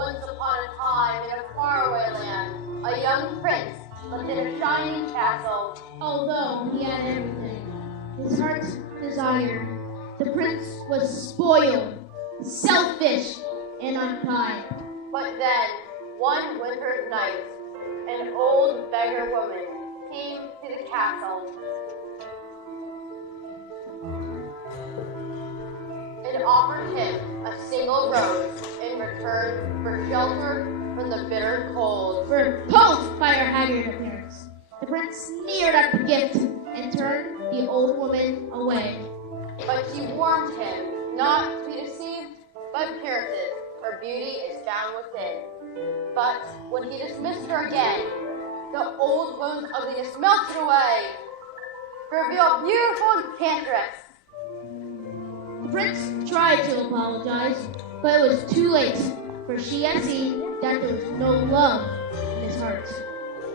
Once upon a time, in a faraway land, a young prince lived in a shining castle. Although he had everything his heart's desire, the prince was spoiled, selfish, and unkind. But then, one winter's night, an old beggar woman came to the castle and offered him a single rose in return for shelter from the bitter cold. Repulsed by her haggard appearance, the prince sneered at the gift and turned the old woman away. But she warned him not to be deceived by appearances, for beauty is found within. But when he dismissed her again, the old woman's ugliness melted away to reveal a beautiful enchantress. The prince tried to apologize, but it was too late, for she had seen that there was no love in his heart.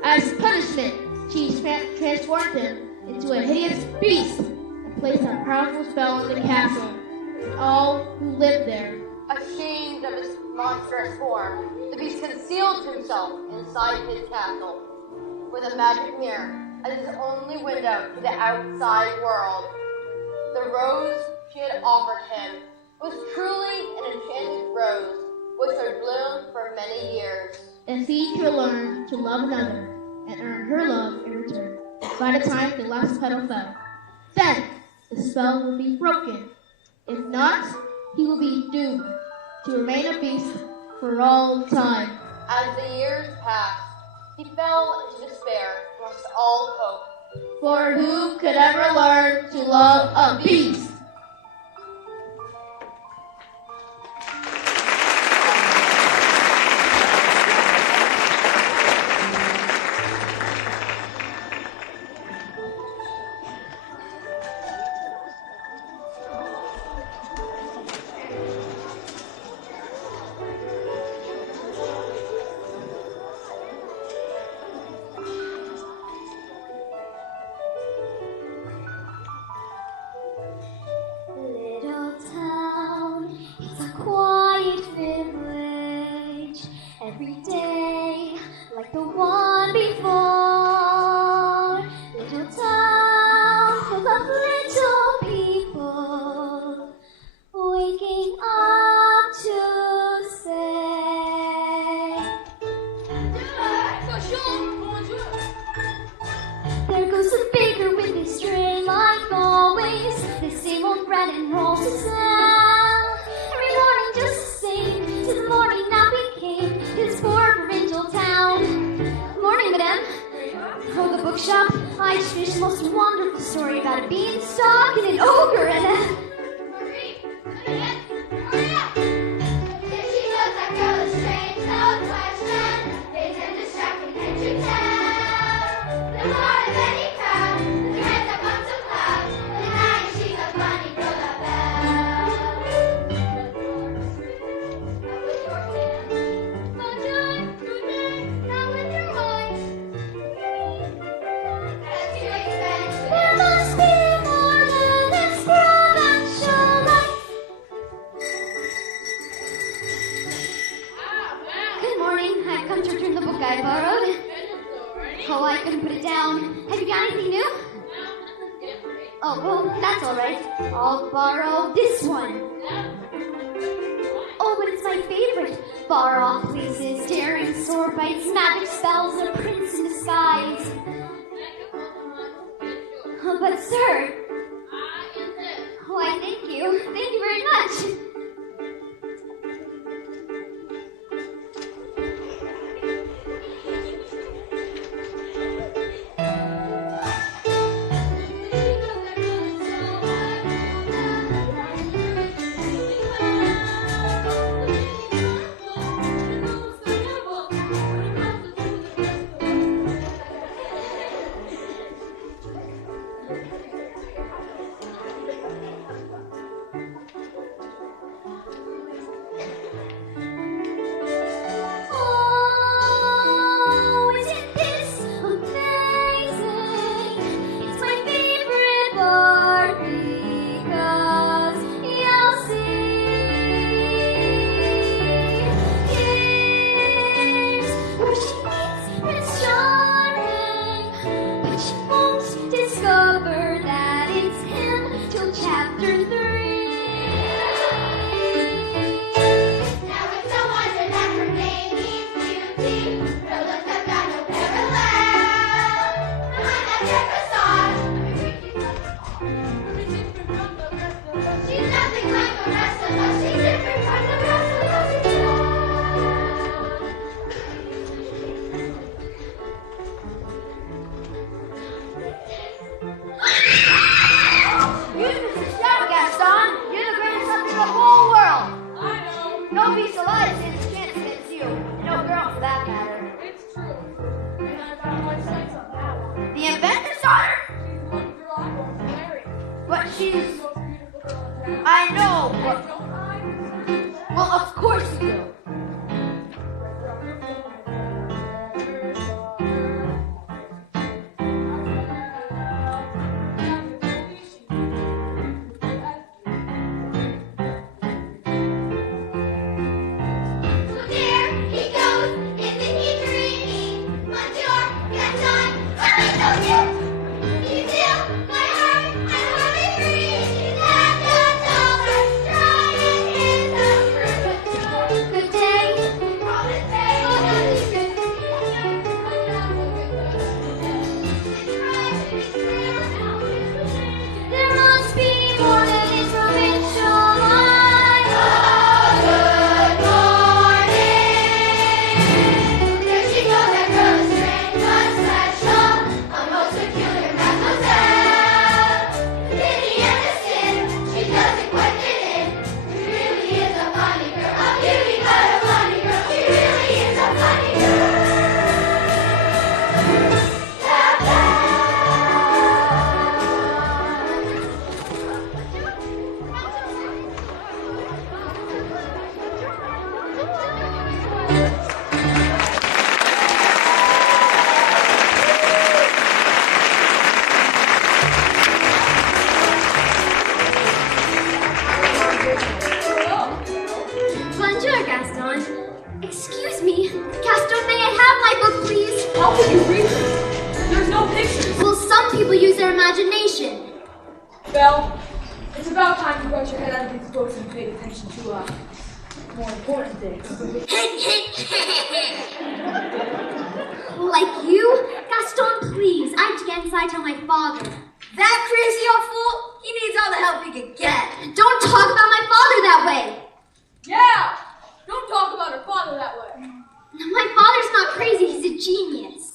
As punishment, she transformed him into a hideous beast and placed a powerful spell on the castle and all who lived there. Ashamed of his monstrous form, the beast concealed himself inside his castle with a magic mirror as his only window to the outside world. The rose she had offered him was truly an enchanted rose, which would bloom for many years. If he could learn to love another and earn her love in return, by the time the last petal fell, then the spell will be broken. If not, he will be doomed to remain a beast for all time. As the years passed, he fell into despair, lost all hope. For who could ever learn to love a beast? But sir, why thank you very much. No beast alive stands a chance against you. And no girl for that matter. It's true. And I got my sense on that one. The inventor's daughter? She's the one girl I'm going to marry. But She's she's... the most beautiful girl in town. I know, And but... don't I? Well, of course you do. Bonjour, Gaston. Excuse me. Gaston, may I have my book, please? How could you read them? There's no pictures. Well, some people use their imagination. Belle, it's about time you got your head out of these books and paid attention to more important things. Like you? Gaston, please. I have to get inside to tell my father. That crazy old fool? He needs all the help he can get. Don't talk about my father that way. Yeah! Don't talk about her father that way. My father's not crazy. He's a genius.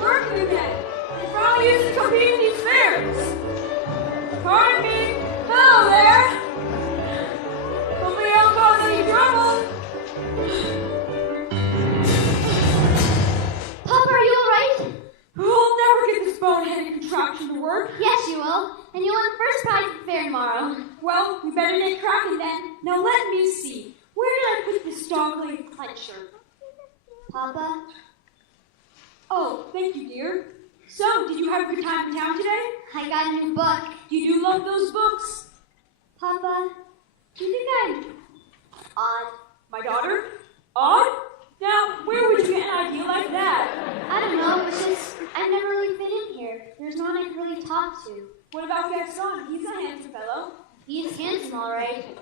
Working again. You probably used to compete in these fairs. Pardon me. Hello there. Hopefully I don't cause any trouble. Papa, are you alright? We'll never get this boneheaded contraption to work. Yes, you will. And you'll win first prize at the fair tomorrow. Well, we better get cracking then. Now let me see. Where did I put this dog-leg clencher? Papa? Oh, thank you, dear. So, did you have a good time in town today? I got a new book. You do love those books. Papa, do you think I'm odd? My daughter? Odd? Now, where would you get an idea like that? I don't know, because I never really fit in here. There's no one I can really talk to. What about Gaston? He's a handsome fellow. He's handsome, all right.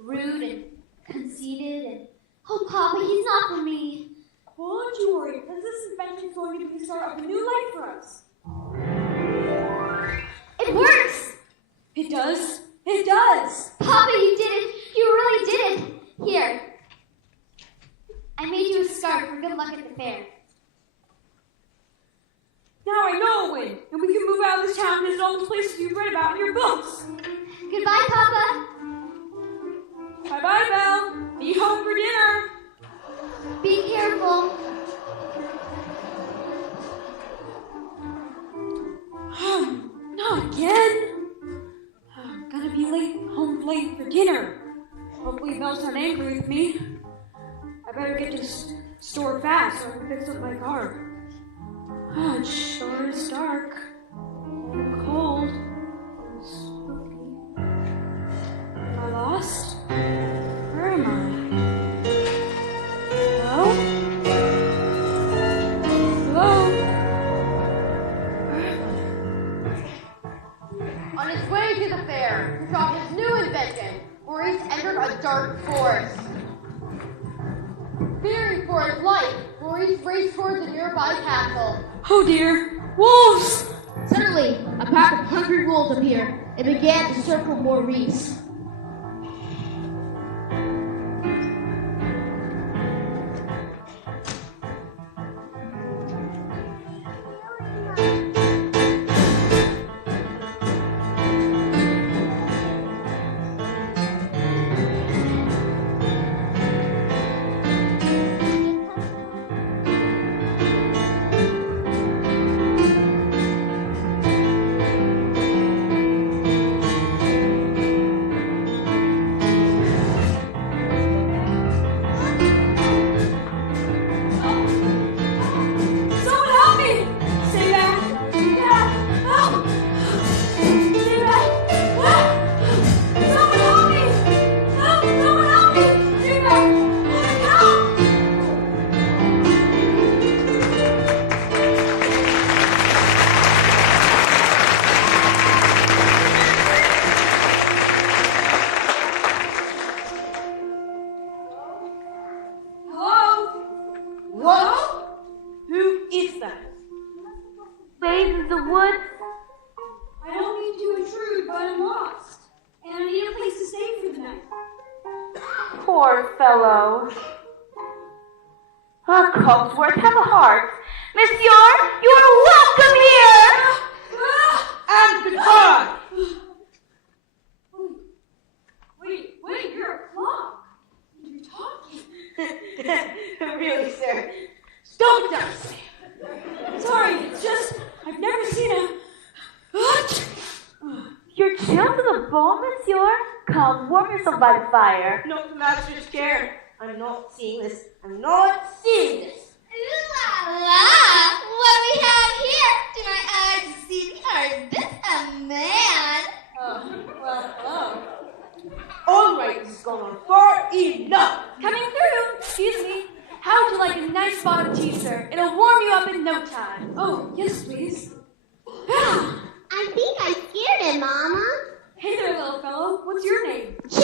Rude and conceited and... Oh, Papa, he's not for me. Well, don't you worry, because this invention's going to be the start of a new life for us. It works! It does. It does. Papa, you did it. You really did it. Here. I made you a scarf for good luck at the fair. Now I know a win, and we can move out of this town and visit all the places you've read about in your books. Goodbye, Papa. Bye-bye, Belle. Be home for dinner. Be careful. Not again. I'm gonna be home late for dinner. Hopefully Belle's not angry with me. I better get to the store fast so I can fix up my car. It sure is dark. And cold. And spooky. Am I lost? Where am I? Hello? Hello? Where am I? On his way to the fair, to shop his new invention, Maurice entered a dark forest. Fearing for his life, Maurice raced towards a nearby castle. Oh dear, wolves! Suddenly, a pack of hungry wolves appeared and began to circle Maurice. in the woods? I don't mean to intrude, but I'm lost. And I need a place to stay for the night. Poor fellow. Ah, Cogsworth, have a heart. Monsieur, you are welcome here! And goodbye! Wait, you're a clock. You're talking. Really, sir. Don't us. Sorry, it's just, I've never seen a... You're chilled to the bone, Monsieur? Come, warm yourself by the fire. No, the master's scared. I'm not seeing this. I'm not seeing this. La la! What do we have here? Do my eyes see me or is this a man? Well, hello. All right, this is going on far enough. Coming through. Excuse me. How would you like a nice spot of tea, sir? It'll warm you up in no time. Oh, yes, please. I think I scared him, Mama. Hey there, little fellow. What's your name? Chip.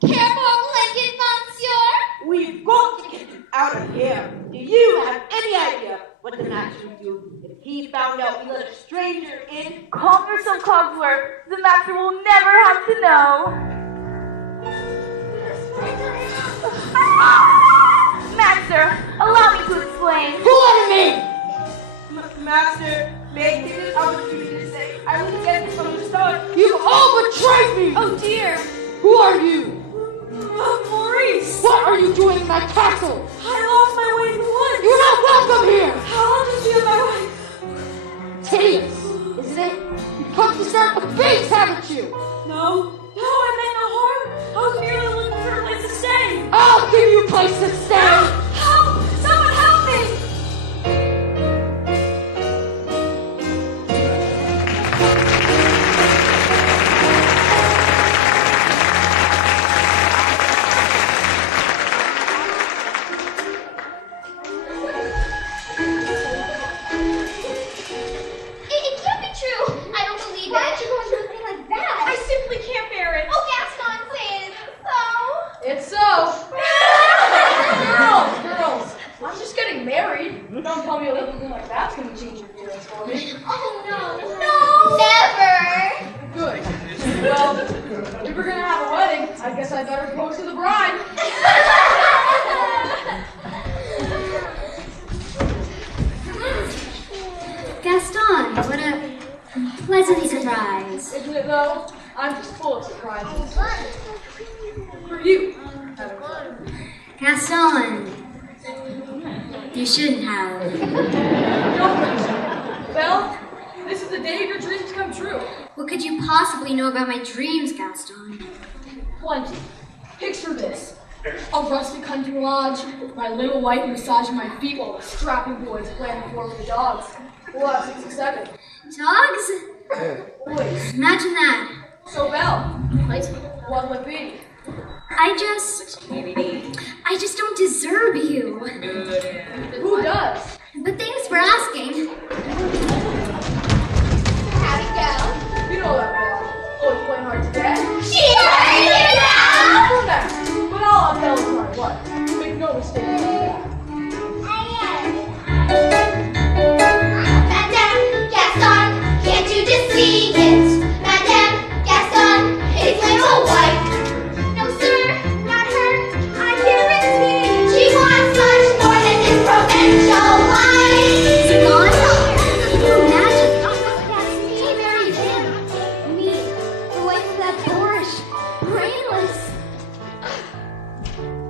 Careful, blanket, monsieur! We've got to get him out of here. Do you have any idea what the master would do if he found out we let a stranger in? Calm yourself, Cogsworth. The master will never have to know. Master, allow me to explain. Who let him in? Master, may I give this opportunity to say I was against it from the start. You all betrayed me! Oh, dear. Who are you? Maurice. What are you doing in my castle? I lost my way in the woods. You're not welcome here! How long did you have my way? Hideous, isn't it? You've come to start the feast, haven't you? No, I meant no harm. How come you're looking for a place to stay? I'll give you a place to stay! Help! Someone help me! It can't be true! I don't believe it! Why did you go and do a thing like that? I simply can't bear it. Oh, Gaston, say it isn't so! It's so. Girls, I'm just getting married. Don't tell me a little thing like that's gonna change your feelings for me. Oh, no! Never! Good. Well, if we're gonna have a wedding, I guess I better propose to the bride. Gaston, what a pleasant surprise. Isn't it though? I'm just full of surprises. For you. Gaston, you shouldn't have. Well, this is the day of your dreams come true. What could you possibly know about my dreams, Gaston? Plenty. Picture this. A rustic hunting lodge, with my little wife massaging my feet while the strapping boys play on the floor with the dogs. We'll have 6 or 7. Dogs? Boys. Imagine that. So Belle, what would be? I just don't deserve you. Who does? But thanks for asking. How'd it go? You know that Belle. Always playing hard to get. She already did that! Come back. But I'll have Belle's heart, what? Make no mistake about that. Madame Gaston, can't you just see it? Madame Gaston, his little wife. No, sir, not her. I guarantee she wants much more than this provincial life. Can you imagine? He married him. Me, the wife of that boorish, brainless.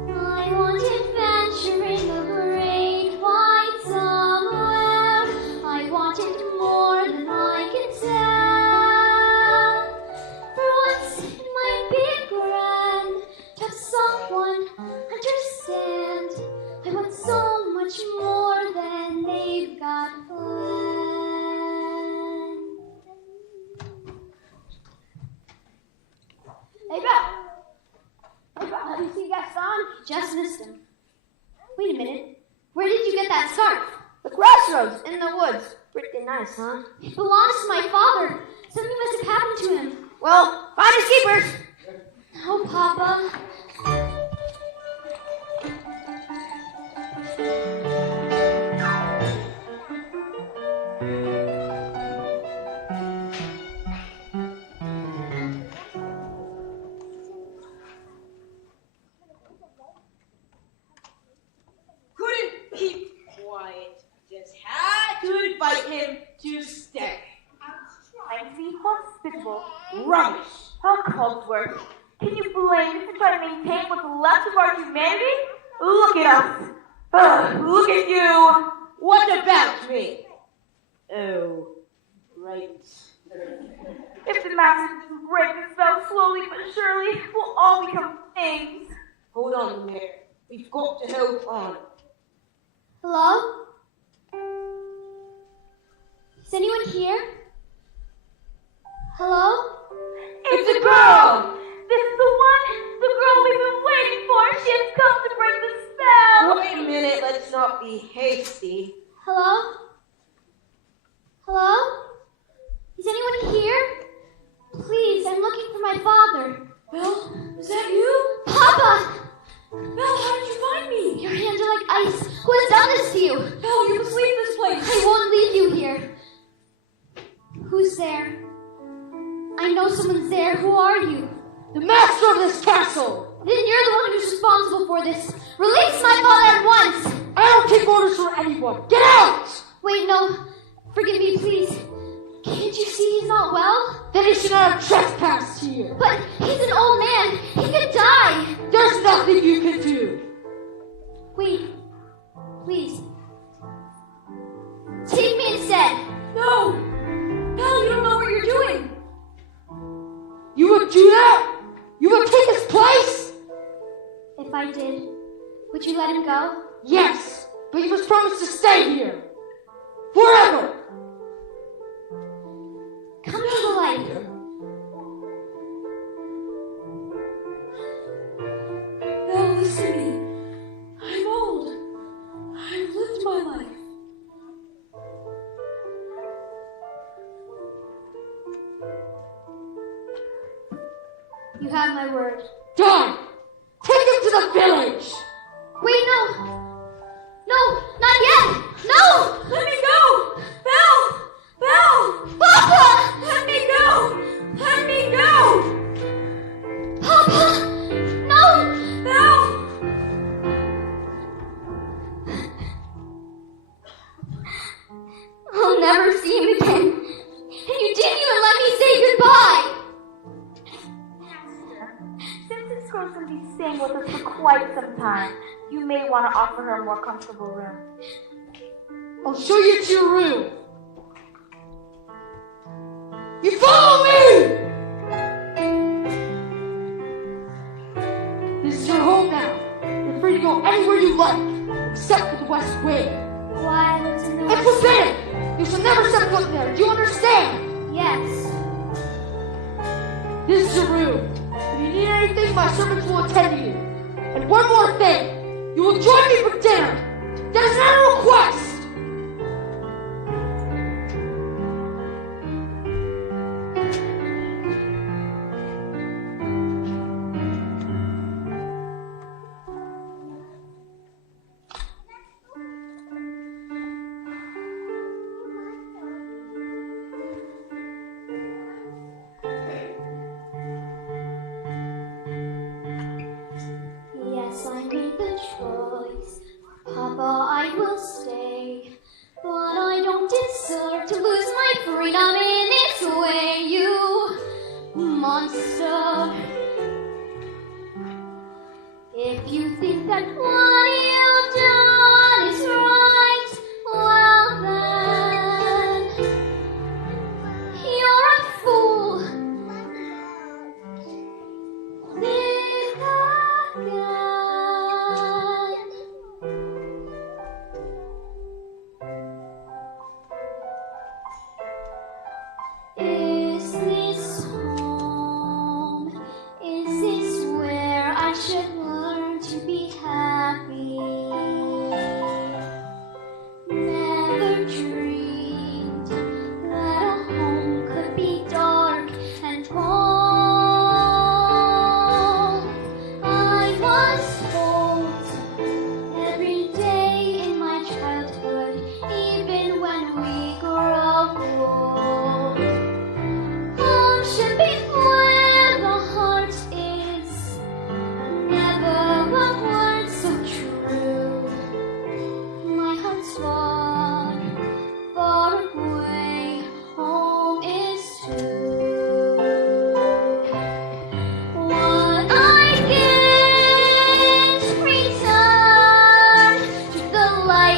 I want adventure in the great white somewhere. I wanted more than I can tell. For once it might be grand to have someone understand. I want so much more than they've got planned. Hey, Belle. Hey, Belle, have you seen Gaston? Just missed him. Wait a minute. Where did you get that scarf? The crossroads in the woods. Pretty nice, huh? It belongs to my father. Something must have happened to him. Well, find his keepers. Oh, Papa. our humanity? Look at us. Look at you. What about me? Oh, right. If the master doesn't break the spell slowly but surely, we'll all become things. Hold on there. We've got to hold on. Hello? Is anyone here? Hello? It's a girl. This is the girl we've been waiting for. She has come to break the spell. Wait a minute, let's not be hasty. Hello? Hello? Is anyone here? Please, I'm looking for my father. Belle, is that you? Papa! Belle, how did you find me? Your hands are like ice. Who has done this to you? Belle, you must leave this place. I won't leave you here. Who's there? I know someone's there. Who are you? The master of this castle! Then you're the one who's responsible for this. Release my father at once! I don't take orders from anyone! Get out! Wait, no. Forgive me, please. Can't you see he's not well? Then you should not have trespassed here! But he's an old man. He could die. There's nothing you can do! Wait. Please. Take me instead. No! Belle, you don't know what you're doing. You would do that? You would take his place? If I did, would you let him go? Yes, but you must promise to stay here. Forever! Come to the light. Belle, listen to me. I'm old. I've lived my life. You have my word. Done! Take him to the village! Wait, no. No, not yet. No! Let me go! Belle! Belle! Papa! Let me go! Let me go! Papa! No! Belle! I'll never see him again. And you didn't even let me say goodbye. Since this girl's going to be staying with us for quite some time, you may want to offer her a more comfortable room. I'll show you to your room. You follow me! This is your home now. You're free to go anywhere you like, except for the West Wing. Why, I lived in the It's West. forbidden! You shall never set foot there. Do you understand? Yes. This is your room. If you need anything, my servants will attend to you. And one more thing. You will join me for dinner. That is not a request. Yes, I made the choice. Papa, I will stay. But I don't deserve to lose my freedom in this way, you monster. If you think that what you've done is right, well then, you're a fool. Think again.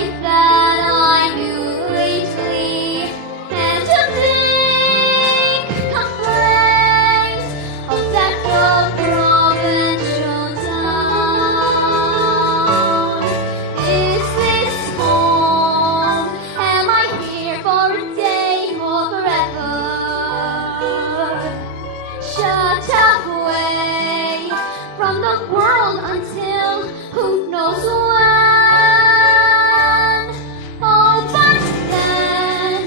life that I knew lately, and to think complaints of that provincial town. Is this home? Am I here for a day or forever? Shut away from the world until who knows when. Oh, but then,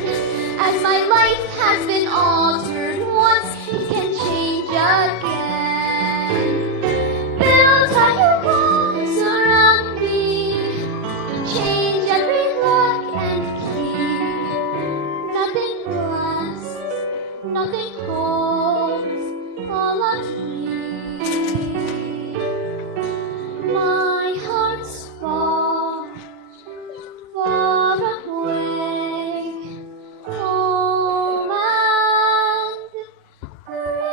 as my life has been altered once, it can change again. Build higher walls around me, change every lock and key. Nothing lasts, nothing holds all of me. My heart's far, far away, home and free.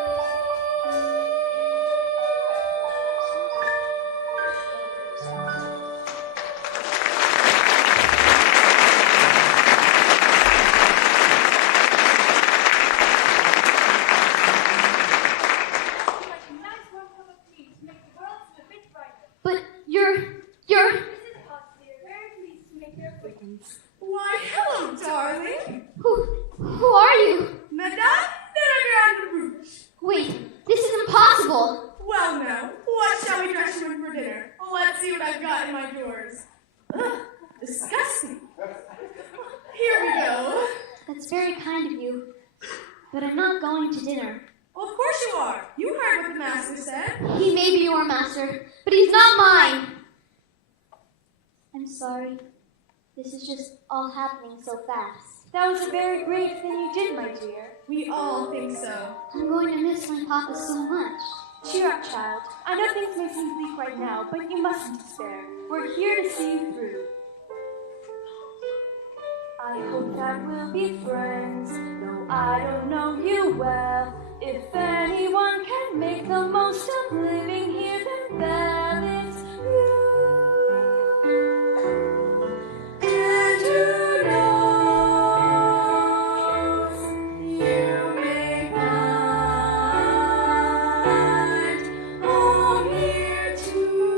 But you're Why, hello, darling. who are you? Madame Telegram Rouge. Wait, this is impossible. Well, now, what shall we dress you in for dinner? Let's see what I've got in my drawers. Ugh, disgusting. Here we go. That's very kind of you, but I'm not going to dinner. Well, of course you are. You heard what the master said. He may be your master, but he's not mine. I'm sorry. This is just all happening so fast. That was a very brave thing you did, my dear. We all think so. I'm going to miss my papa so much. Cheer up, child. I know things may seem bleak right now, but you mustn't despair. We're here to see you through. I hope that we'll be friends, though I don't know you well. If anyone can make the most of living here, then that is you. And who knows, you may find home here too.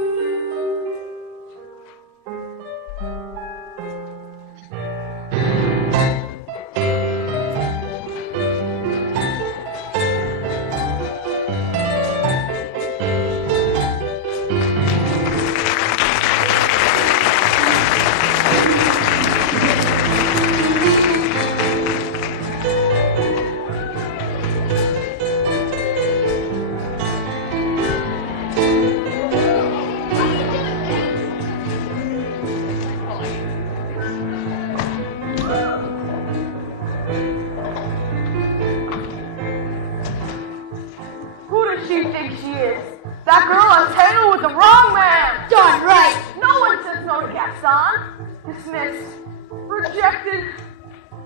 Who does she think she is? That girl has tangled with the wrong man! Darn right! No one says no to Gaston. Dismissed. Rejected.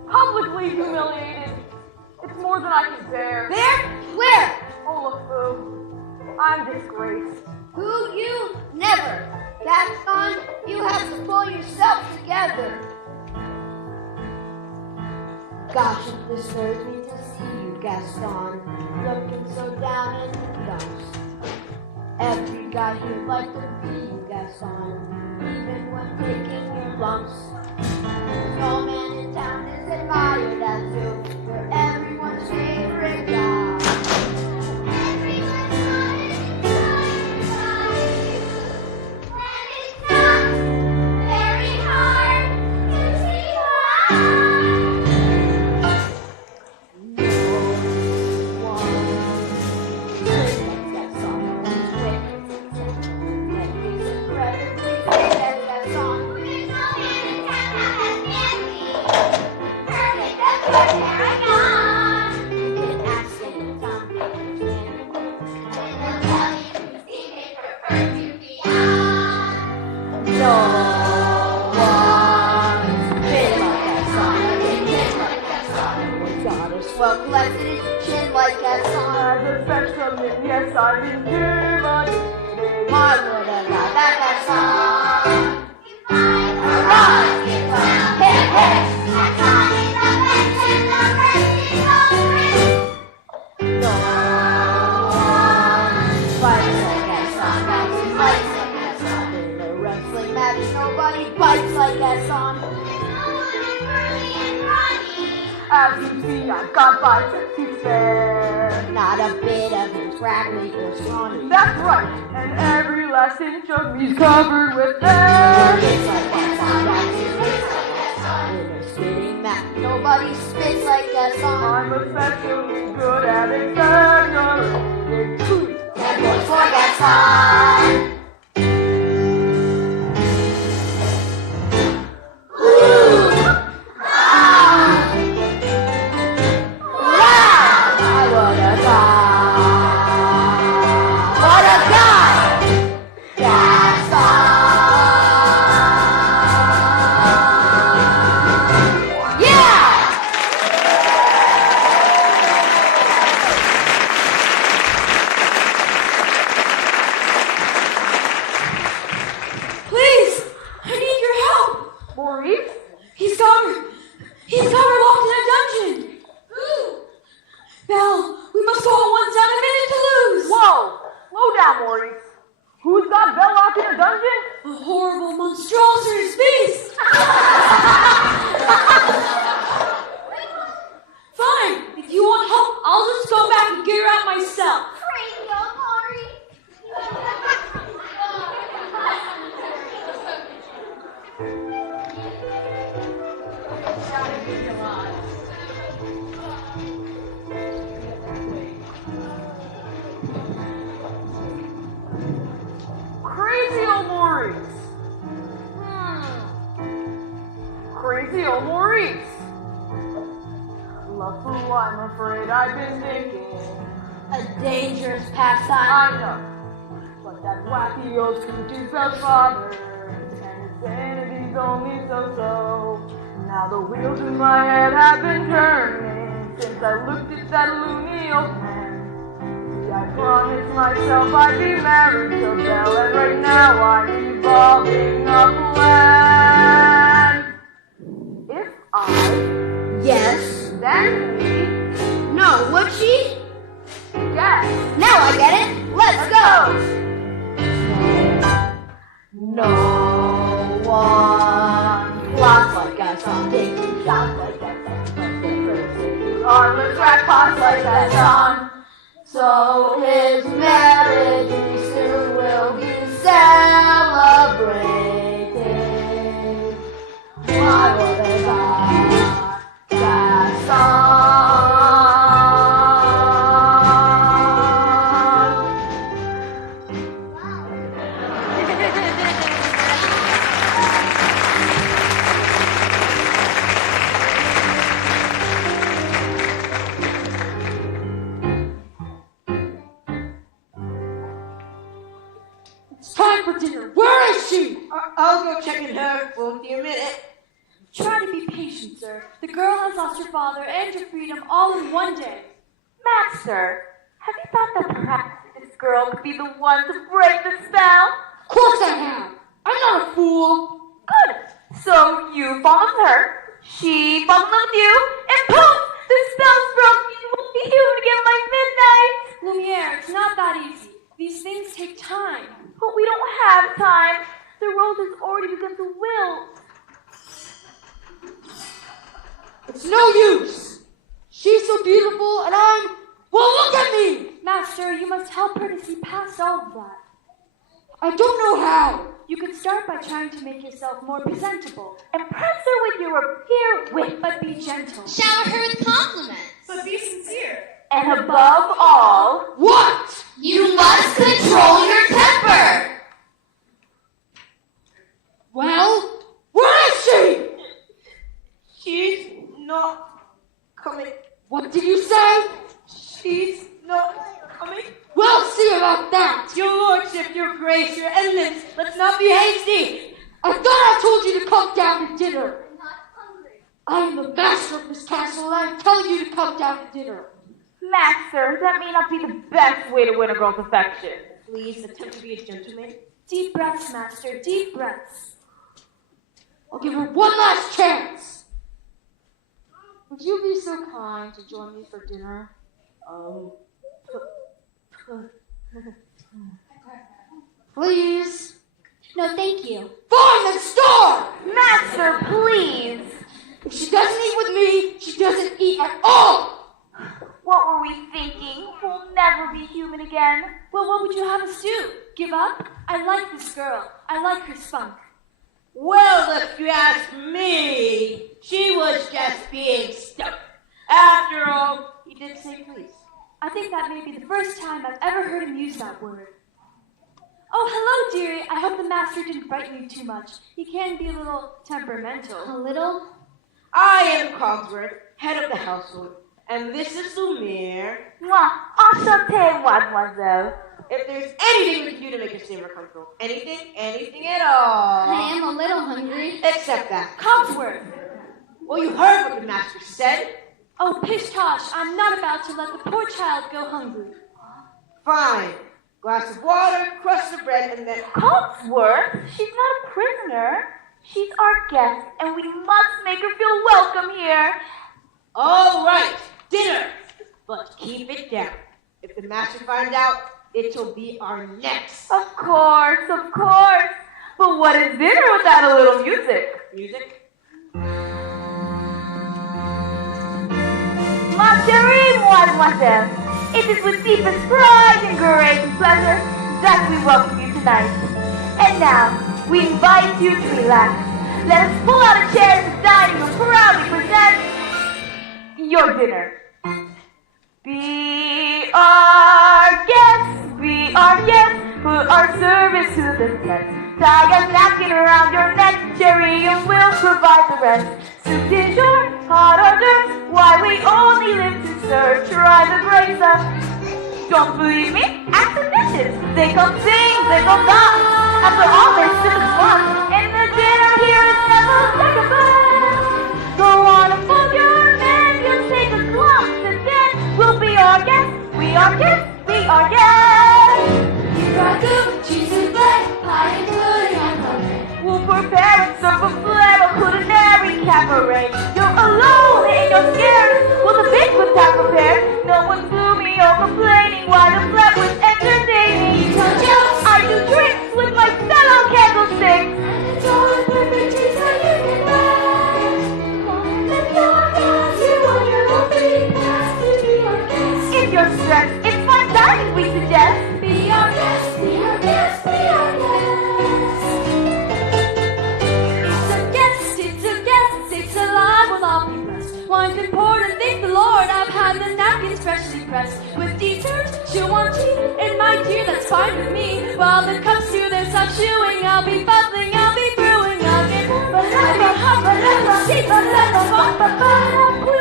Publicly humiliated. It's more than I can bear. There? Where? Oh, LeFou. I'm disgraced. Who you? Never. Gaston, you have to pull yourself together. Gosh, it disturbs me to see you, Gaston, looking so down in the dumps. Every guy here'd like to be you, Gaston, even when taking your lumps. No man in town is admired as you. You're everyone's favorite guy. Well, collected his chin like Gaston. As a specimen, yes, I didn't hear much. My lord, I got that Gaston. Arise! As you see, I've got biceps to spare. Not a bit of it fragment or scrawny. That's right, and every last inch of me's covered with hair. It's like that song, in a spitting mouth. Nobody spits like a song. I'm especially good at exaggerating truth. And boys forget time. Crazy old Maurice. Crazy old Maurice. Love who I'm afraid I've been thinking. A dangerous pastime. I know. But that wacky old Scrooge felt father. And his sanity's only so-so. Now the wheels in my head have been turning since I looked at that loony old man. See, I promised myself I'd be married to Belle, and right now I'm evolving a plan. If I, Yes. then me, No, would she? yes, Now I get it. Let's go. No one plots like I saw Dick. Shots like that song. harmless crackpots like that song. So his marriage we soon will be celebrating. Why would I that song? It's time for dinner. Where is she? I'll go check in her. Won't be a minute. Try to be patient, sir. The girl has lost her father and her freedom all in one day. Master, have you thought that perhaps this girl could be the one to break the spell? Of course I have. I'm not a fool. Good. So you fall in love with her, she falls in love with you, and poof! The spell's broken. You will be human again by midnight. Lumiere, it's not that easy. These things take time. But we don't have time. The rose has already begun to wilt. It's no use. She's so beautiful, and I'm... Well, look at me! Master, you must help her to see past all of that. I don't know how. You could start by trying to make yourself more presentable. Impress her with your pure wit, But be gentle. Shower her with compliments. But be sincere. and above all, What? You must control your temper. Well, where is she? She's not coming. What did you say? She's not coming. We'll see about that. Your lordship, your grace, your eminence, let's not be hasty. I thought I told you to come down to dinner. I am the master of this castle, and I'm telling you to come down to dinner. Master, that may not be the best way to win a girl's affection. Please attempt to be a gentleman. Deep breaths, Master, deep breaths. I'll give her one last chance. Would you be so kind to join me for dinner? Please? No, thank you. Fine, then start! Master, please. If she doesn't eat with me, she doesn't eat at all. What were we thinking? We'll never be human again. Well, what would you have us do? Give up? I like this girl. I like her spunk. Well, if you ask me, she was just being stubborn. After all, he did say please. I think that may be the first time I've ever heard him use that word. Oh, hello, dearie. I hope the master didn't frighten you too much. He can be a little temperamental. A little? I am Cogsworth, head of the household, and this is Lumiere. Moi, enchanté, mademoiselle. If there's anything we can do to make your stay more comfortable, anything at all. I am a little hungry. Except that. Cogsworth! Well, you heard what the master said. Oh, pish-tosh, I'm not about to let the poor child go hungry. Fine. Glass of water, crust of bread, and then... Cogsworth? She's not a prisoner. She's our guest, and we must make her feel welcome here. All right, dinner. But keep it down. If the master finds out, it'll be our next. Of course, of course. But what is dinner without a little music? Music? Ma chérie, mademoiselle, it is with deepest pride and great pleasure that we welcome you tonight. And now, we invite you to relax. Let us pull out a chair in the dining room proudly present your dinner. Be our guests, put our service to the test. Tie a napkin around your neck, cherry, and we'll provide the rest. Soup du jour, hot hors d'oeuvres, why we only live to serve. Try the grace of. Don't believe me? Ask the dishes. They come sing, they come dance. After all, there's still fun, and the dinner here is never sacrificed. Go on and fold your hand, you'll take a glance, and then we'll be our guests. We are guests, we are guests. You got goop, cheese and bread, pie and pudding and pudding. We'll prepare and serve a flavor culinary cabaret. You're alone and you're scared. Well, the banquet's half prepared. No one's gloomy or complaining while the flat was entertaining. You tell jokes, I do drinks with my fellow candlesticks. and it's all the perfect treats that you can rest. Come and lift your glass, you want your own free pass to be our guest. If you're stressed, it's fine dining we suggest. Be our guest, be our guest, be our guest. It's a lie, we'll all be blessed. Wine's been poured and thank the Lord, I've had the napkins freshly pressed. With dessert, she'll want tea, and my dear, that's fine with me. While the cups do their self-chewing, I'll be bubbling, I'll be brewing, I'll get we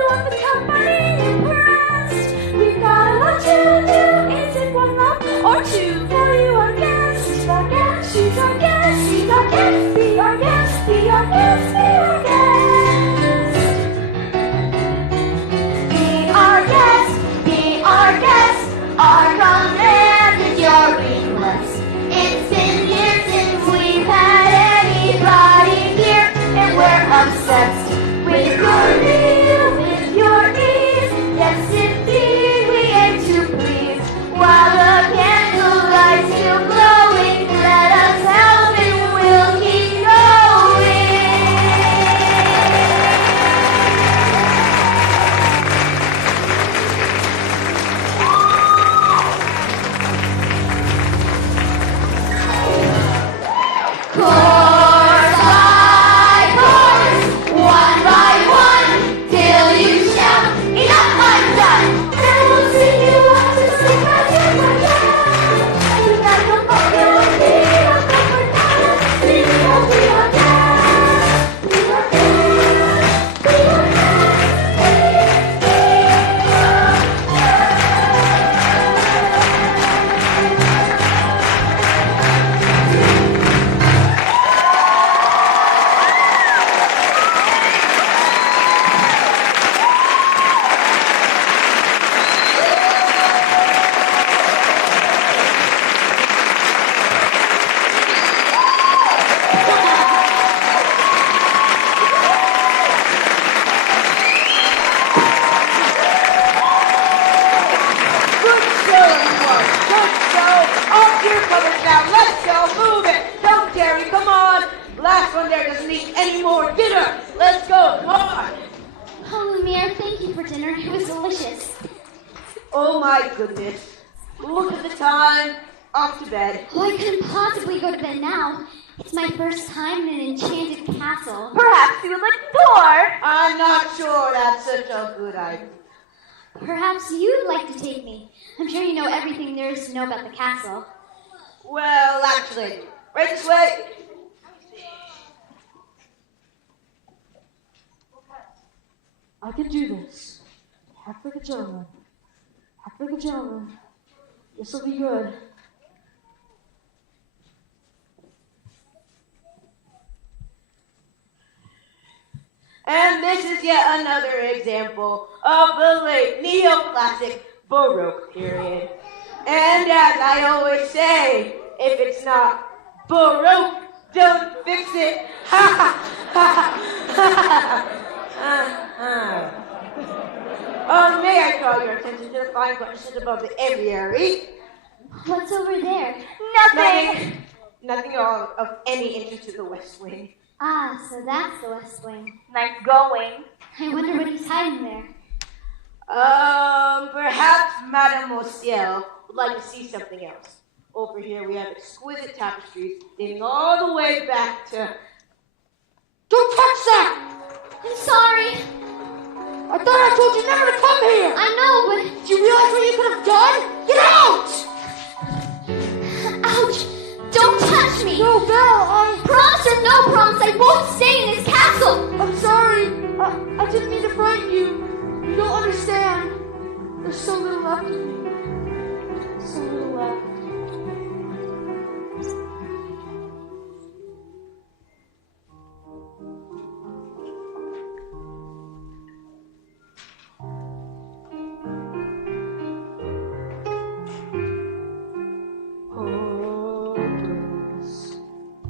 want the company impressed. We've got a lot to do, is it one lump or two? For you our guest, she's our guest, she's our guest, she's our guest. Be our guest, be our guest, be our guest. Be our guest, our command with your request. It's been years since we've had anybody here, and we're obsessed with your meal, with your ease. Yes, indeed, we aim to please. While the candlelight's still glowing, let us help and we'll keep going. Course by course, one by one, till you shout, enough, I'm done. And we'll sing you out to sing my dear, my dear. Tonight the fire will be a comfort now. We will be our guests, be our guests, be our Good show, everyone. Good show. All gear colors now. Let's go. Move it. Don't, Terry. Come on. Last one there doesn't need any more dinner. Let's go. Come on. Thank you for dinner. It was delicious. Oh my goodness. Look at the time. Off to bed. Oh, I couldn't possibly go to bed now. It's my first time in an enchanted castle. Perhaps you would like a tour. I'm not sure that's such a good idea. Perhaps you'd like to take me. I'm sure you know everything there is to know about the castle. Well, actually, right this way. I can do this. Act like a gentleman. Act like a gentleman. This'll be good. And this is yet another example of the late neoclassic Baroque period. And as I always say, if it's not Baroque, don't fix it. Ha ha ha. Oh, may I call your attention to the fine question above the aviary? What's over there? Nothing. Nothing of any interest to the West Wing. Ah, so that's the West Wing. Nice going. I wonder what he's hiding there. Perhaps Mademoiselle would like to see something else. Over here we have exquisite tapestries dating all the way back to... Don't touch that! I'm sorry. I thought I told you never to come here! I know, but... Do you realize what you could have done? Get out! Ouch! Don't touch me! No, Belle, Promise or no promise, I won't stay in this castle! I'm sorry. I didn't mean to frighten you. You don't understand. There's so little left of me. So little left.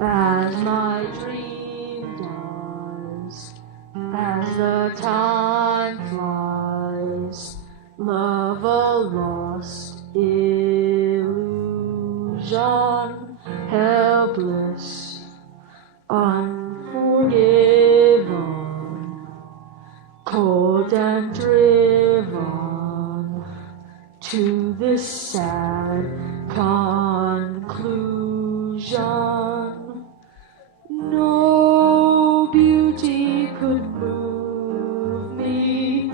As my dream dies, as the time flies, love a lost illusion, helpless, unforgiven, cold and driven to this sad conclusion. No beauty could move me,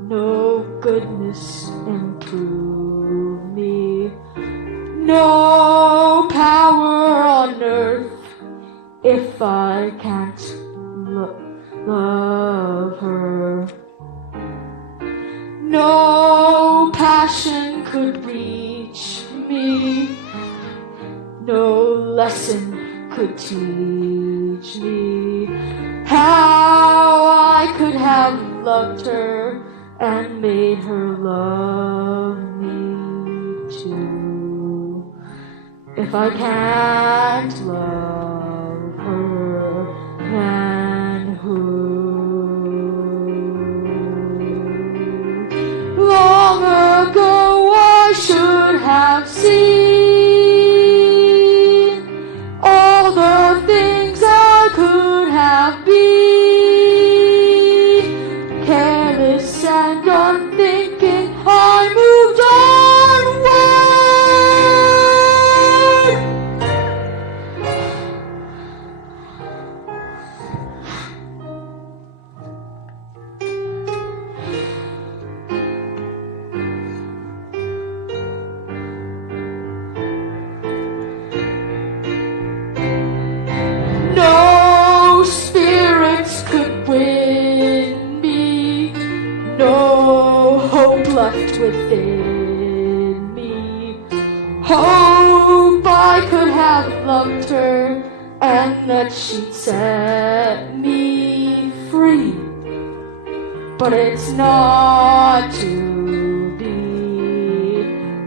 no goodness improve me, no power on earth if I can't love her. No passion could reach me, no lesson could teach me how I could have loved her and made her love me too. If I can't love her, then who? Long ago I should have seen all the things I could have been. Careless and unthinking, I moved no spirits could win me, no hope left within me. Hope I could have loved her and that she'd set me free, but it's not to be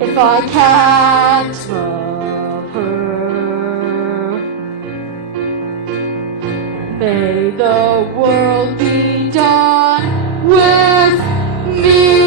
if I can't love her. May the world be done with me.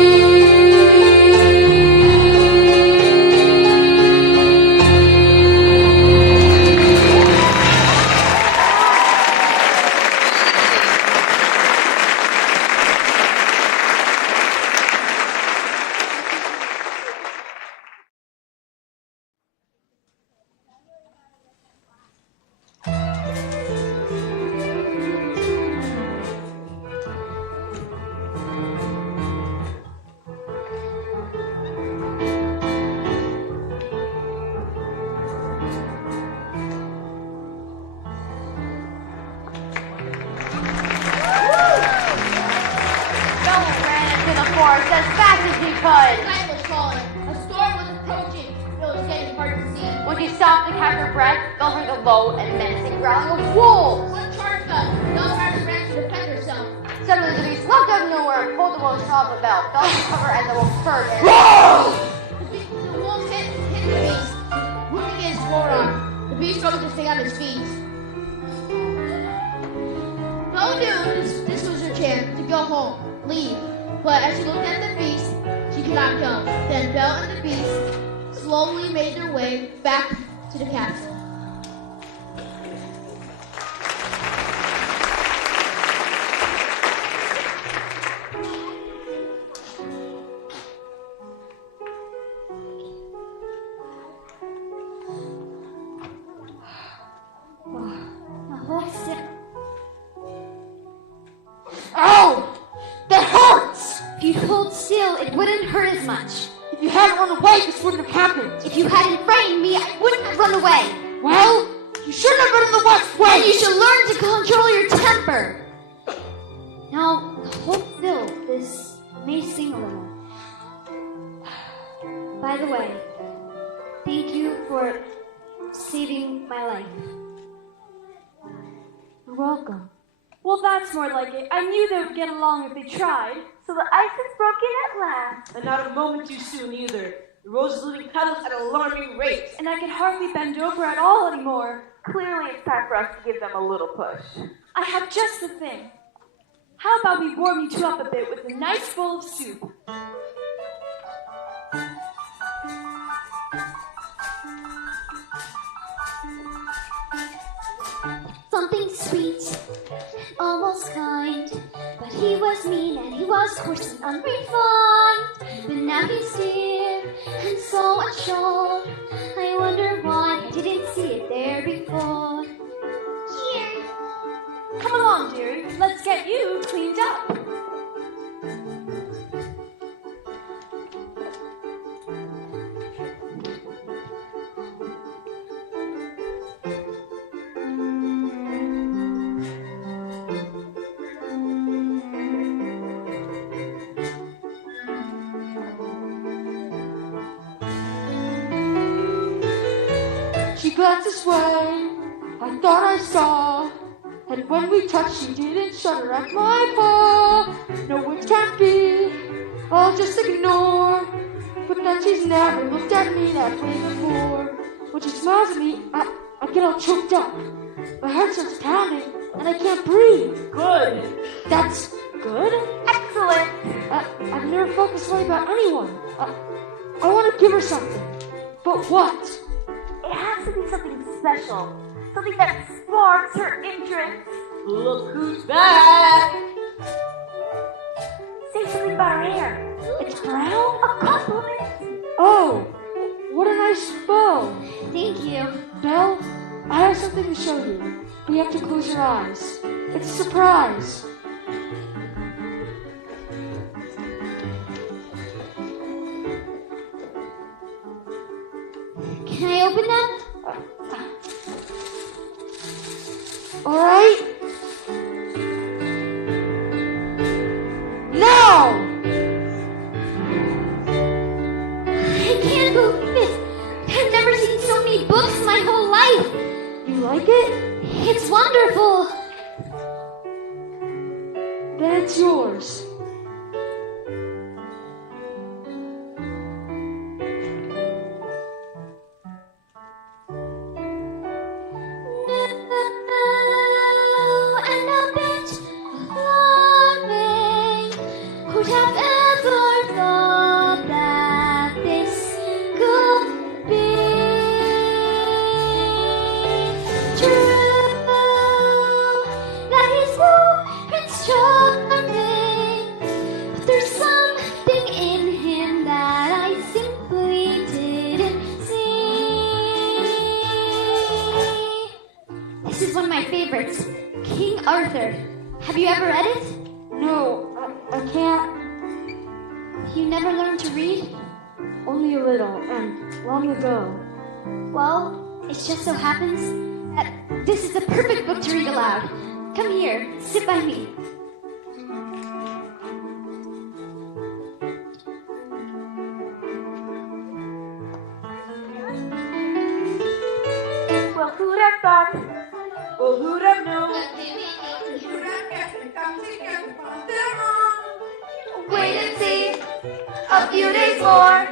forest as fast as he could. Night was falling. A storm was approaching. It was getting hard to see. When she stopped to catch her breath, Belle heard the low and menacing growling of wolves. One charged Belle. Belle had to ran to defend herself. Suddenly, the beast leapt out of nowhere and pulled the wolf off of Belle. Belle took cover as the wolf spurred and The wolf hit the beast, ripping his forearm. The beast struggled to stay on his feet. Belle knew this was her chance to go home, leave. But as she looked at the beast, she could not go. Then Belle and the beast slowly made their way back to the castle. Ow! That hurts! If you'd hold still, it wouldn't hurt as much. If you hadn't run away, this wouldn't have happened. If you hadn't frightened me, I wouldn't have run away. Well, you shouldn't have run the West Way. And you should learn to control your temper. Now, hold still. This may sing a little. By the way, thank you for saving my life. You're welcome. Well, that's more like it. I knew they would get along if they tried. So the ice is broken at last. And not a moment too soon either. The rose is losing petals at an alarming rate. And I can hardly bend over at all anymore. Clearly, it's time for us to give them a little push. I have just the thing. How about we warm you two up a bit with a nice bowl of soup? Something sweet, almost kind. But he was mean and he was coarse and unrefined. But now he's dear and so unsure. I wonder why I didn't see it there before. Here. Come along, dearie. Let's get you cleaned up. She glanced this way, I thought I saw. And when we touched, she didn't shudder at my paw. No, it can't be, I'll just ignore. But then she's never looked at me that way before. When she smiles at me, I get all choked up. My heart starts pounding, and I can't breathe. Good. That's good? Excellent. I've never felt this way about anyone. I want to give her something. But what? It has to be something special. Something that sparks her interest. Look who's back. Say something about her hair. It's brown? A compliment. Oh, what a nice bow. Thank you. Belle, I have something to show you. But you have to close your eyes. It's a surprise. Can I open them? All right? Now! I can't believe it. I've never seen so many books in my whole life. You like it? It's wonderful. Then it's yours. Who'd have ever thought that this could be true? That he's blue, Prince Charming, but there's something in him that I simply didn't see. This is one of my favorites, King Arthur. Have you ever read it? No, I can't. You never learned to read? Only a little, and long ago. Well, it just so happens that this is the perfect book to read aloud. Come here, sit by me. thought. Well, who'd have known? Wait and see, a few days more.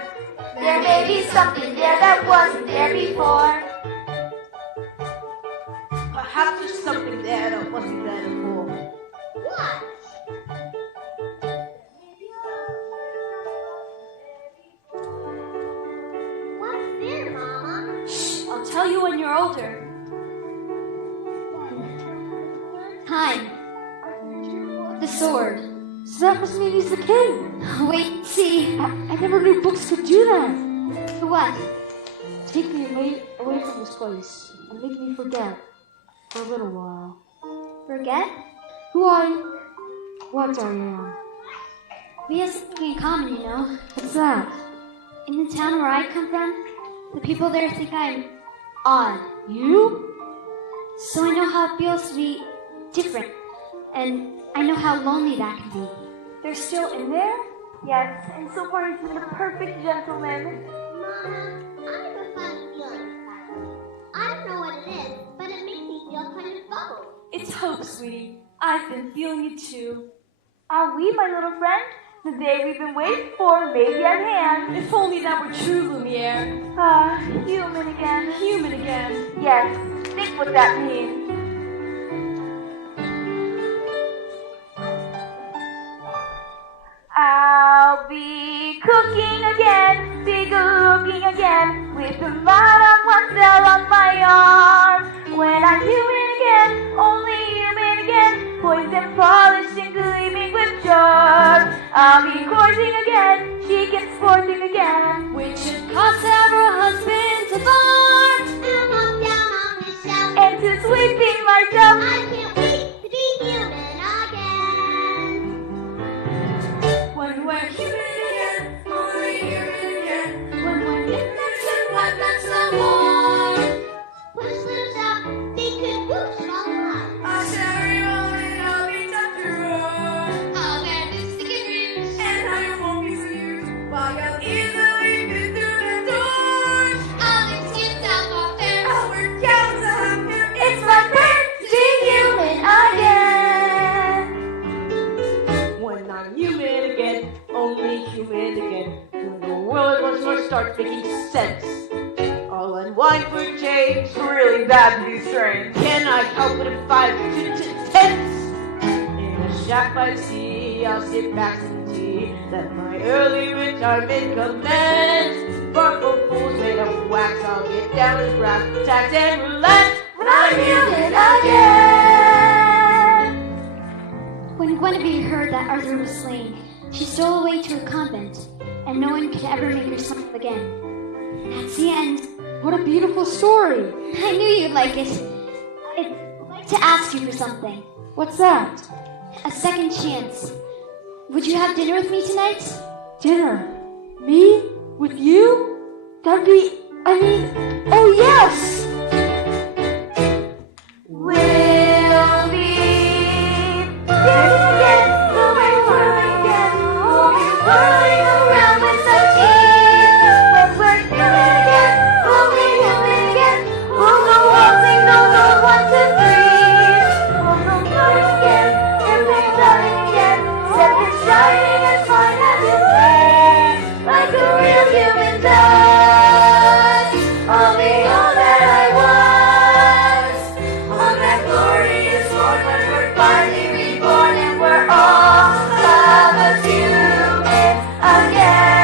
There may be something there that wasn't there before. Perhaps there's something there that wasn't there before. What? What's there, Mama? Shh, I'll tell you when you're older. Time. The sword. So that must mean he's the king. Wait, see. I never knew books could do that. What? Take me away from this place and make me forget for a little while Forget? what I am. We have something in common, you know. What's that? In the town where I come from, the people there think I'm odd. You? So I know how it feels to be different. And I know how lonely that can be. They're still in there? Yes, and so far he's been the perfect gentleman. Mama, I have a funny feeling about it. I don't know what it is, but it makes me feel kind of bubbled. It's hope, sweetie. I've been feeling it too. Are we, my little friend? The day we've been waiting for, maybe at hand. If only that were true, Lumiere. Ah, human again. Human again. Yes, think what that means. I'll be cooking again, be good looking again, with the bottom one cell on my arm. When I'm human again, only human again, poised and polished and gleaming with charm. I'll be courting again, chic and sporting again, Which should cost several husbands a farm. I'm up down on his shelf. and to sweeping myself. I can't wait to be human again. When we're human again, only human again. When we're human, what that's the war. Push lips out, they could whoosh all around. I'll carry on and I'll be Dr. Rowe. I'll wear the sticky roots. And I won't be confused. Walk out easily through the doors. I'll excuse self off there. I'll work out to have him. It's my turn to be human again. When I'm human again, only human again. When the world once more starts making sense, I'll unwind for change. Really bad to be strange. Can I help it if I too tense? In a shack by the sea, I'll sit back and tea. Let my early retirement commence. Sparkle fools made of wax, I'll get down to brass tacks and relax. When I'm human again. When Guinevere heard that Arthur was slain, she stole away to her convent, and no one could ever make her smile again. That's the end. What a beautiful story. I knew you'd like it. I'd like to ask you for something. What's that? A second chance. Would you have dinner with me tonight? Dinner. Me? With you? That'd be, oh yes! We'll be dancing again, moving, whirling again. We'll be whirling around with some tears. When we're human again, only human again. We'll go waltzing, those old 1, 2, 3s. We'll go flying again, airplanes flying again. Separate shining as fine as it seems, like a real human does. I'll be all that I was. On that glorious morn when we're finally reborn and we're all of us human again.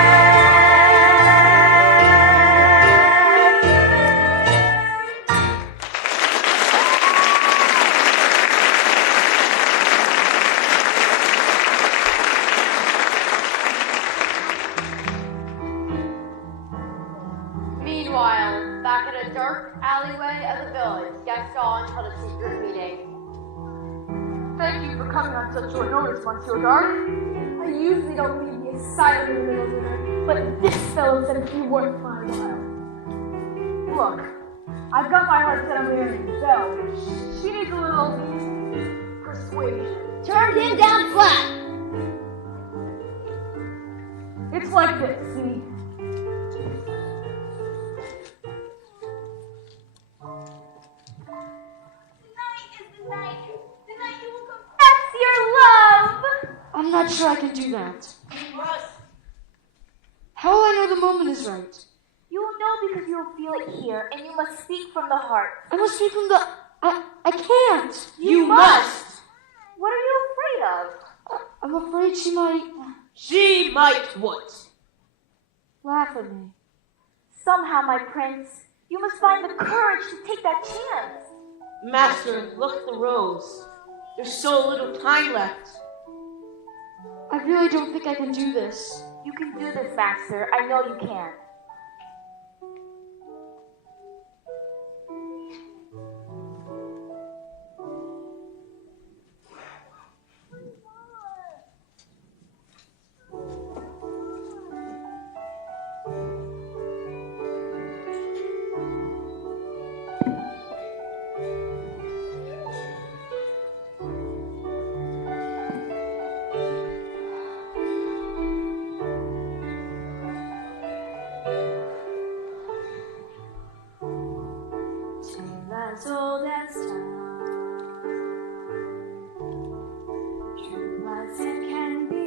Meanwhile, back in a dark alleyway of the village, Gaston held a secret meeting. Thank you for coming on such short notice, Monsieur Dark. I usually don't leave the asylum in the middle of dinner, but this fellow said it'd be worth my while. Look, I've got my heart set on marrying Belle. She needs a little persuasion. Turned him down flat. It's like this, see? not sure I can do that. You must. How will I know the moment is right? You will know because you will feel it here, and you must speak from the heart. I must speak from the... I can't. You must. What are you afraid of? I'm afraid she might She might what? laugh at me. Somehow, my prince, you must find the courage to take that chance. Master, look at the rose. There's so little time left. I really don't think I can do this. You can do this, Master. I know you can. As old as time, true as it can be.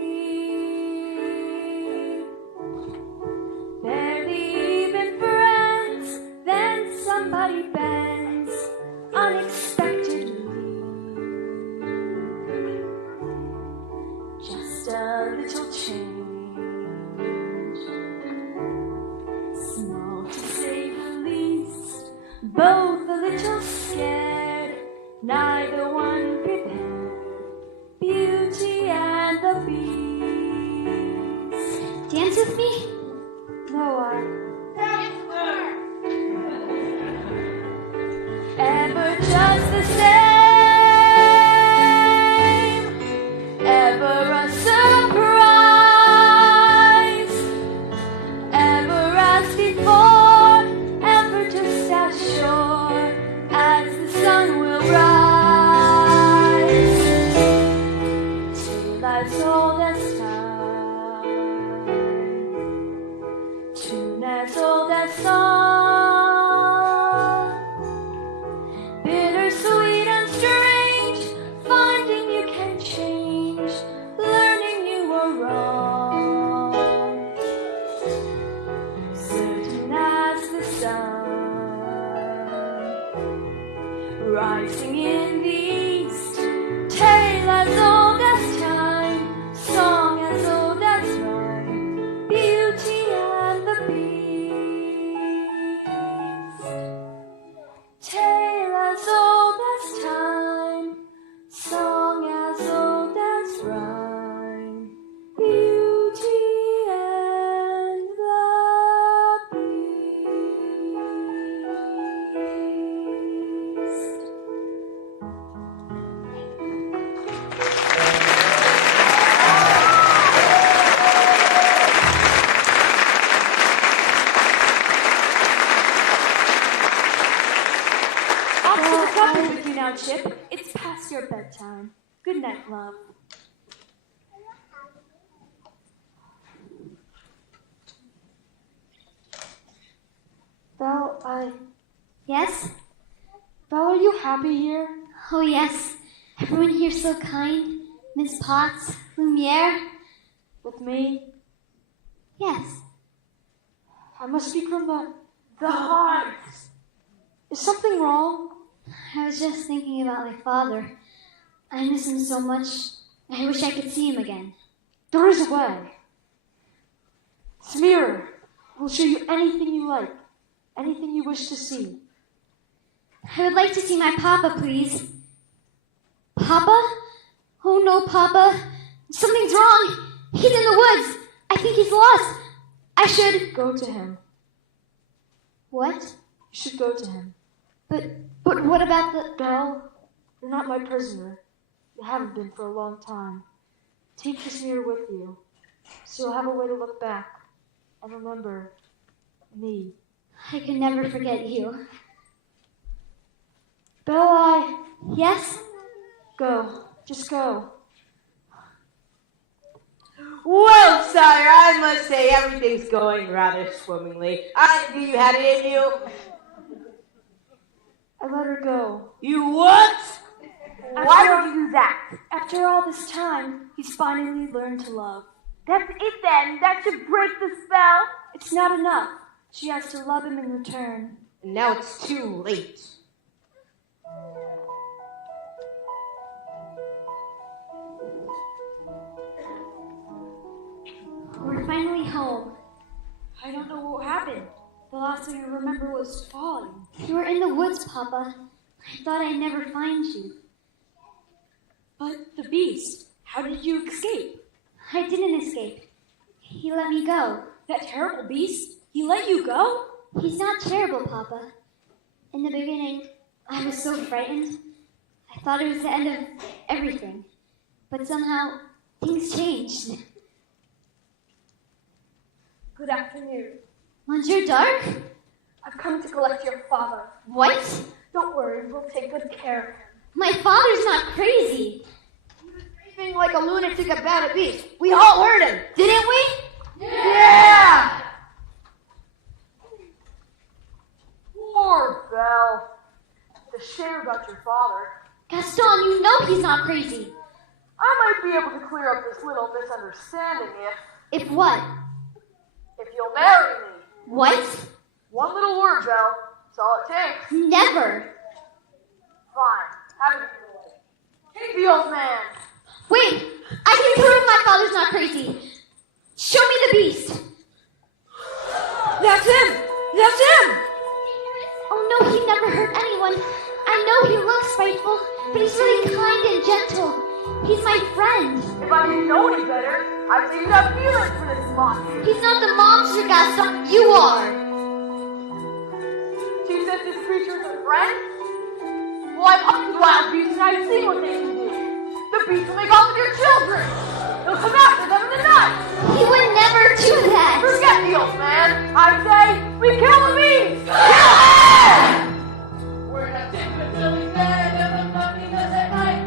Barely even friends, then somebody bends unexpectedly. Just a little change, small to say the least. Both a little scared, neither one prepared. Beauty and the Beast. Dance with me? No, Ever just the same, ever a surprise, ever as before, ever just as sure as the sun will rise. Till as old as time, tune as old as song, bittersweet and strange, finding you can change, learning you were wrong. Certain as the sun, rising in the east, tale as old as time, song as old as rhyme, beauty and the Beast. Tale as old as time, song as old as rhyme, beauty and the Beast. Off to the cupboard with you now, Chip. It's past your bedtime. Good night, love. Belle, Yes? Belle, are you happy here? Oh, yes. Everyone here's so kind. Miss Potts, Lumiere. With me? Yes. I must speak from the heart. Is something wrong? I was just thinking about my father. I miss him so much. I wish I could see him again. There is a way. This mirror will show you anything you like, anything you wish to see. I would like to see my papa, please. Papa? Oh no, Papa. Something's wrong. He's in the woods. I think he's lost. I should... Go to him. What? You should go to him. But what about the... Belle, you're not my prisoner. You haven't been for a long time. Take this mirror with you, so you'll have a way to look back and remember me. I can never forget you. Belle, Yes? go. Just go. Well, sire, I must say everything's going rather swimmingly. I knew you had it in you. I let her go. You what? Why would you do that? After all this time, he's finally learned to love. That's it then. That should break the spell. It's not enough. She has to love him in return. And now it's too late. We're finally home. I don't know what happened. The last thing I remember was falling. You were in the woods, Papa. I thought I'd never find you. But the beast, how did you escape? I didn't escape. He let me go. That terrible beast? He let you go? He's not terrible, Papa. In the beginning, I was so frightened. I thought it was the end of everything. But somehow, things changed. Good afternoon. Monsieur Dark? I've come to collect your father. What? Don't worry, we'll take good care of him. My father's not crazy. Screaming like a lunatic about a beast. We all heard him, didn't we? Yeah! Poor Belle. It's a shame about your father. Gaston, you know he's not crazy. I might be able to clear up this little misunderstanding If what? if you'll marry me. What? One little word, Belle. That's all it takes. Never. Fine. Have it your way. Take the old man. Wait, I can prove my father's not crazy. Show me the beast. That's him! That's him! Oh no, he never hurt anyone. I know he looks spiteful, but he's really kind and gentle. He's my friend. If I didn't know any better, I'd say you have feelings for this monster. He's not the monster, Gaston. You are. She says this creature's a friend? Well, I've hunted wild beasts and I've seen what they can do. The beasts will make off with your children. They'll come after them in the night. He would never do that. Forget the old man. I say, we kill the beast. Kill him! We're not taking until he's dead, and the monkey does at night.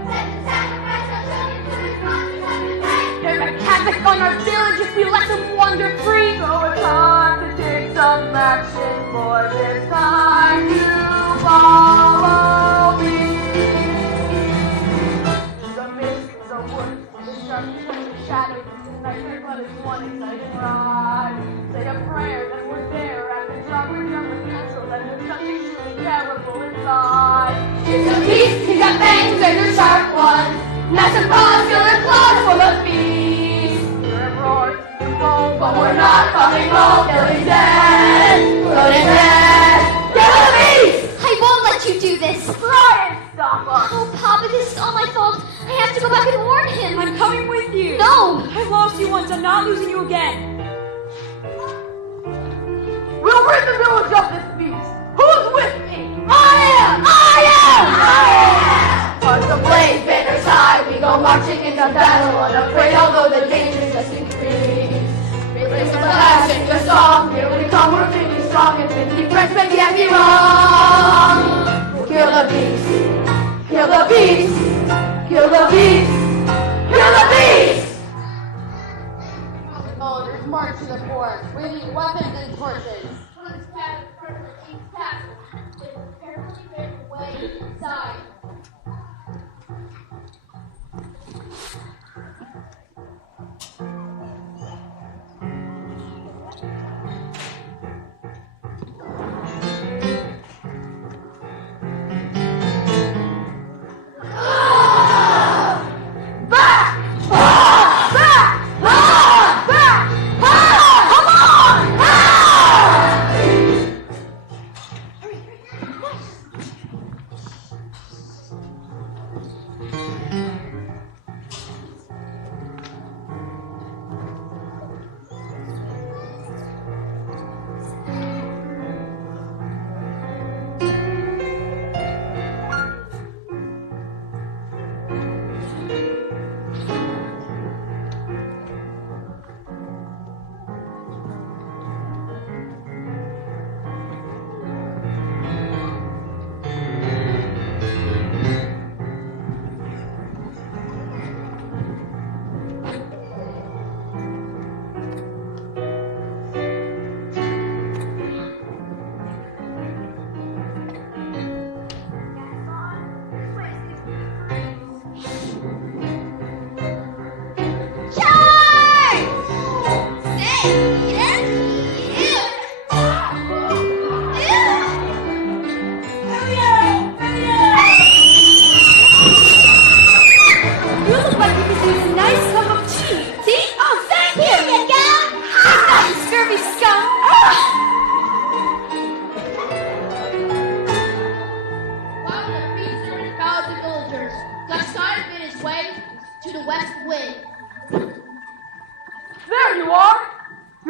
They're wreak havoc on our village if we let them wander free. So it's time to take some action, boys. It's time to follow me. The mist is a wood, the sharp turns to shadows. And I heard but it's one exciting ride. Say a prayer that we're there at the drawbridge of the castle, and there's something truly terrible inside. He's a beast, he's got fangs and they're sharp ones. Massive paws, killer claws full of beast. Hear him roar, see him roll, But we're not coming home till he's dead. Put him dead. Kill the beast! I won't let you do this. try and stop us. Oh, Papa, this is all my fault. I have to go back and warn him. I'm coming with you. No. I've lost you once. I'm not losing you again. We'll rid the village of this beast. Who's with me? I am! On the blade, banners high, we go marching into battle, unafraid, although the dangers just increase. Replace the flash and your song, here we come, we're feeling strong, and 50 Frenchmen can't be wrong. We'll kill the beast, kill the beast, kill the beast, kill the beast! Soldiers march to the fort, waving weapons and torches. Inside.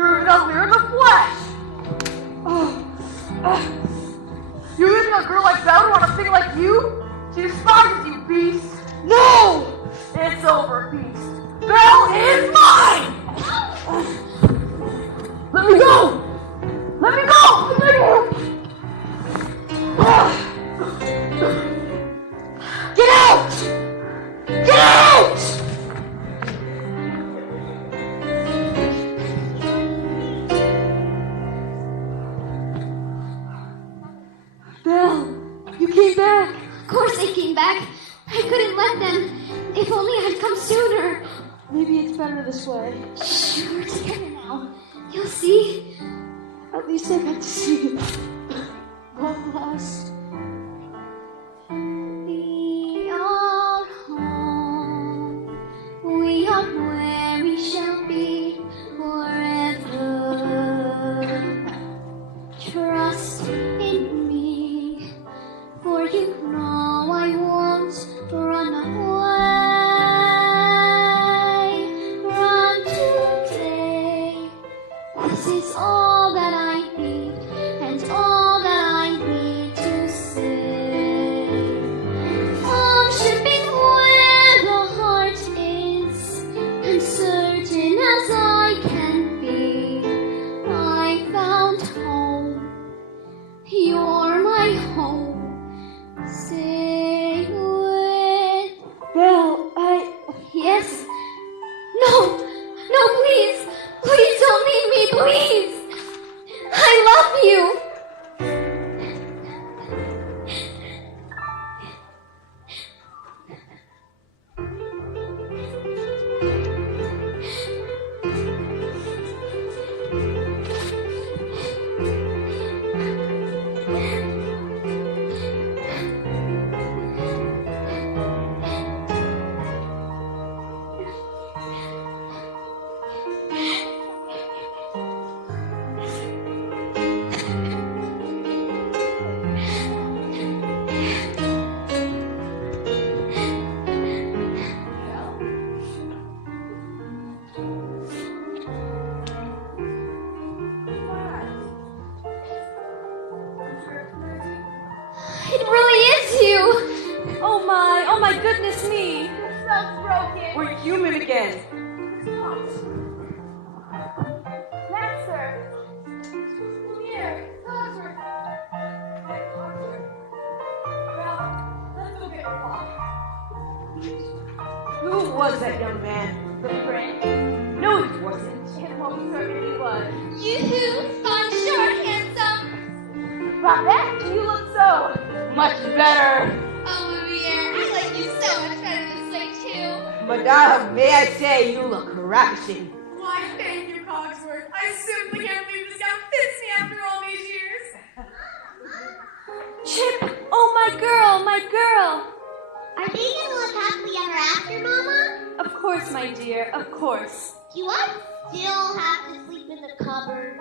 You're even uglier in the flesh. You leaving a girl like Belle to want to sing like you? She despises you, beast. No! It's over, beast. Belle is mine! Let me go! Let me go! Let me go! Get out! Get out! Belle, you came back. Of course I came back. I couldn't let them. If only I'd come sooner. Maybe it's better this way. Shh, we're together now. You'll see. At least I got to see you. One last. We are home. We are where we shall be forever. Trust in me, for you know I won't run away. Run today. This is all that I need, and all that I need to say. I'm shipping where the heart is, and certain as I can be, I found home. You're my home. Say with. Belle, Yes. No, please. Please don't leave me, please. I love you. It really is you. Oh my goodness me. The spell's broken. We're human again. Yes, sir. Here, Cogsworth. Well, let's go get your clock. Who was that young man? The prince. No, he wasn't. It most certainly was. You fine, short, handsome. Babette, you look so much better. Oh, Louvier, I like you so much better this way, too. Madame, may I say you look ravishing. Why, thank you, Cogsworth. I simply can't believe this gown fits me after all these years. Chip, oh my girl. Are they gonna live happily ever after, Mama? Of course, my dear, of course. Do I still have to sleep in the cupboard?